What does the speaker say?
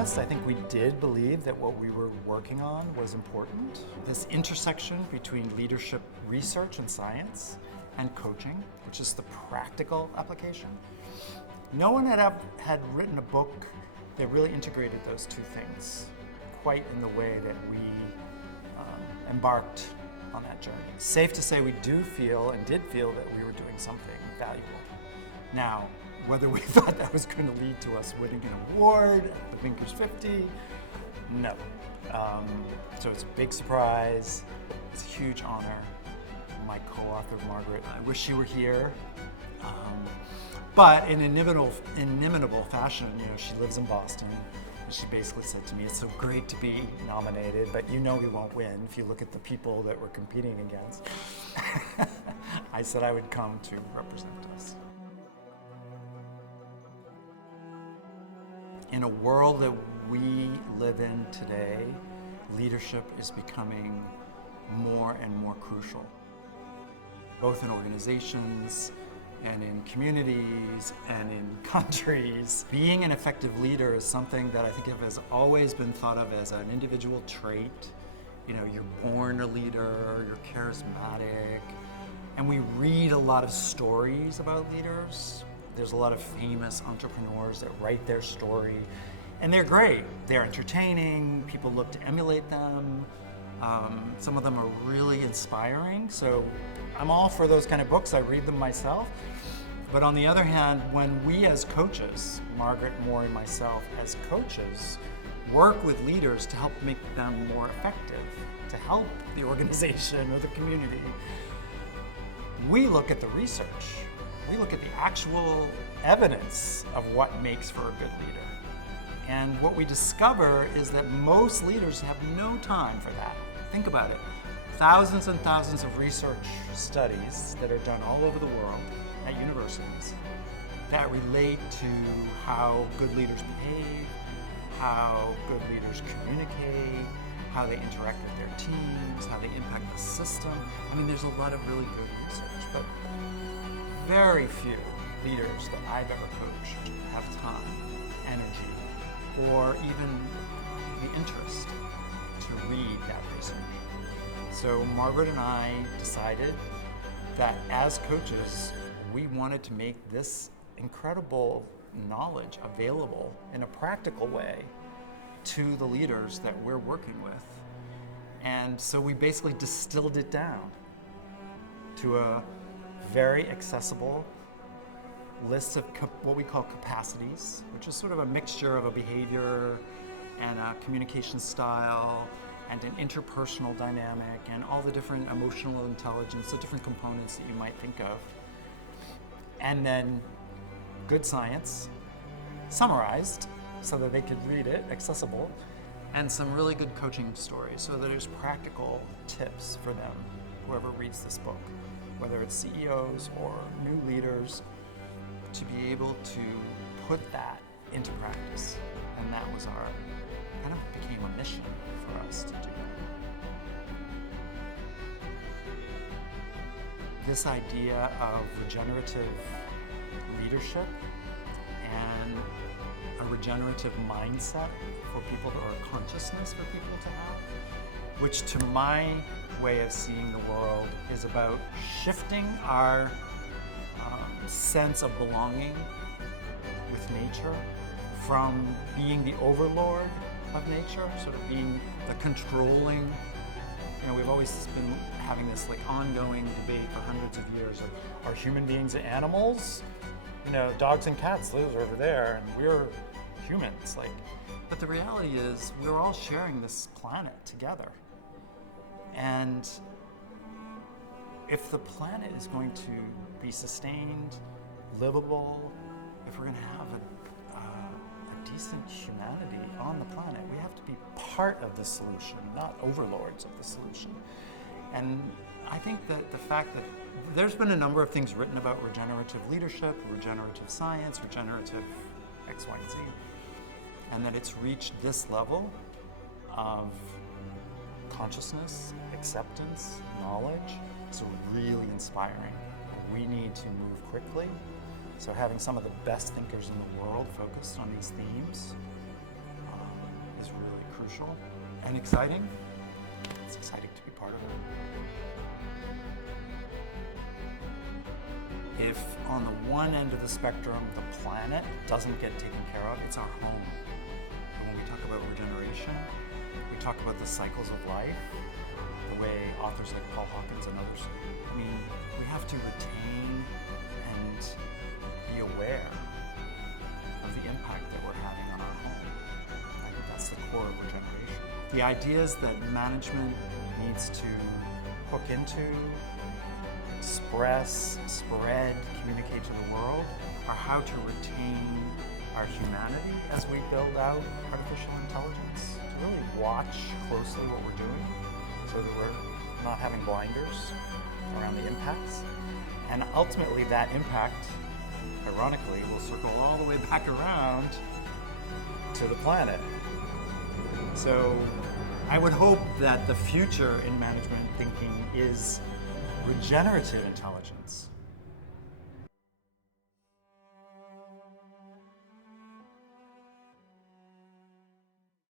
honest, I think we did believe that what we were working on was important. This intersection between leadership research and science and coaching, which is the practical application. No one had written a book that really integrated those two things quite in the way that we embarked on that journey. Safe to say we do feel and did feel that we were doing something valuable. Now, whether we thought that was going to lead to us winning an award at the Thinkers 50, no. So it's a big surprise. It's a huge honor. My co-author, Margaret, I wish she were here. But in inimitable fashion, she lives in Boston. And she basically said to me, it's so great to be nominated, but we won't win if you look at the people that we're competing against. I said I would come to represent us. In a world that we live in today, leadership is becoming more and more crucial, both in organizations and in communities and in countries. Being an effective leader is something that I think has always been thought of as an individual trait. You're born a leader, you're charismatic, and we read a lot of stories about leaders. There's a lot of famous entrepreneurs that write their story, and they're great. They're entertaining, people look to emulate them. Some of them are really inspiring, so I'm all for those kind of books. I read them myself. But on the other hand, when we as coaches, Margaret, Maury, myself, as coaches, work with leaders to help make them more effective, to help the organization or the community, we look at the research. We look at the actual evidence of what makes for a good leader. And what we discover is that most leaders have no time for that. Think about it. Thousands and thousands of research studies that are done all over the world at universities that relate to how good leaders behave, how good leaders communicate, how they interact with their teams, how they impact the system. There's a lot of really good research, but very few leaders that I've ever coached have time, energy, or even the interest to read that research. So Margaret and I decided that as coaches, we wanted to make this incredible knowledge available in a practical way to the leaders that we're working with. And so we basically distilled it down to a very accessible list of what we call capacities, which is sort of a mixture of a behavior and a communication style and an interpersonal dynamic and all the different emotional intelligence, the different components that you might think of. And then good science, summarized so that they could read it, accessible, and some really good coaching stories so that there's practical tips for them, whoever reads this book, whether it's CEOs or new leaders, to be able to put that into practice. And that was became a mission for us to do. This idea of regenerative leadership and a regenerative mindset for people, or a consciousness for people to have, which to my way of seeing the world is about shifting our sense of belonging with nature from being the overlord of nature, sort of being the controlling. We've always been having this ongoing debate for hundreds of years of, are human beings animals? Dogs and cats live over there, and we're humans. But the reality is, we're all sharing this planet together. And if the planet is going to be sustained, livable, if we're going to have a decent humanity on the planet, we have to be part of the solution, not overlords of the solution. And I think that the fact that there's been a number of things written about regenerative leadership, regenerative science, regenerative X, Y, and Z, and that it's reached this level of consciousness, acceptance, knowledge, is really inspiring. We need to move quickly. So having some of the best thinkers in the world focused on these themes crucial and exciting. It's exciting to be part of it. If on the one end of the spectrum, the planet doesn't get taken care of, it's our home. And when we talk about regeneration, we talk about the cycles of life, the way authors like Paul Hawkins and others, I mean, we have to retain and be aware of the impact that we're having on our home. I think that's the core of regeneration. The ideas that management needs to hook into, express, spread, communicate to the world are how to retain our humanity as we build out artificial intelligence, to really watch closely what we're doing so that we're not having blinders around the impacts. And ultimately that impact, ironically, will circle all the way back around to the planet. So I would hope that the future in management thinking is regenerative intelligence.